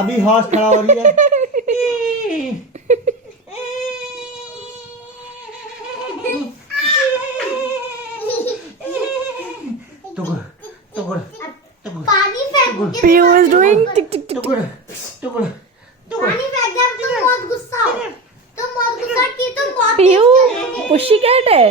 अभी हॉर्स खड़ा हो रही है। पानी फेंक Pio is doing tick tick tick. पानी फेंक दे। तुम बहुत गुस्सा हो, तुम बहुत गुस्सा की, तुम बहुत Pio, तेज चलेंगे। pushy cat है।